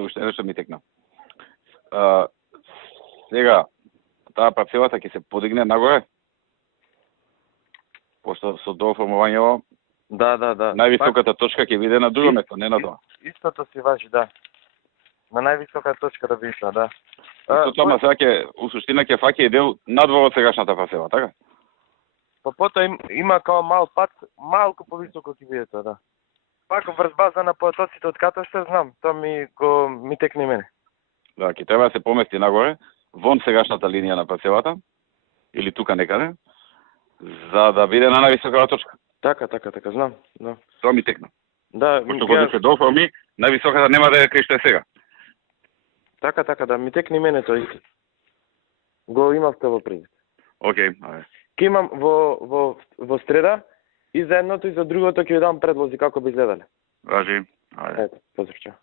уште нешто ми текна. Сега, таа парцелата ќе се подигне нагоре, пошто со дооформувањето Да. највисоката точка ќе биде на друго место, не на тоа. Истото си важи, да. На највисока точка да биде, да. Тоа ма сега ќе, у суштина ќе фаќа и дел надвор од сегашната парцела, така? Па потоа има као мал пат, малку повисоко ќе биде тоа, да. Пак врз база на потоците од каташте, знам, тоа ми текне мене. Да, ќе треба да се помести нагоре, вон сегашната линија на парцелата, или тука некаде, за да биде на највисоката точка. Така, знам. Тоа ми текна. Да, Пошто кога се доформи, највисоката нема да е кај што е сега. Така, да, ми текни мене тоа исто. Го имав тоа во предвид. Океј, ајде. Ке имам во среда и за едното и за другото ќе ви дам предлози како би изгледале. Важи, ајде. Ето, поздрав.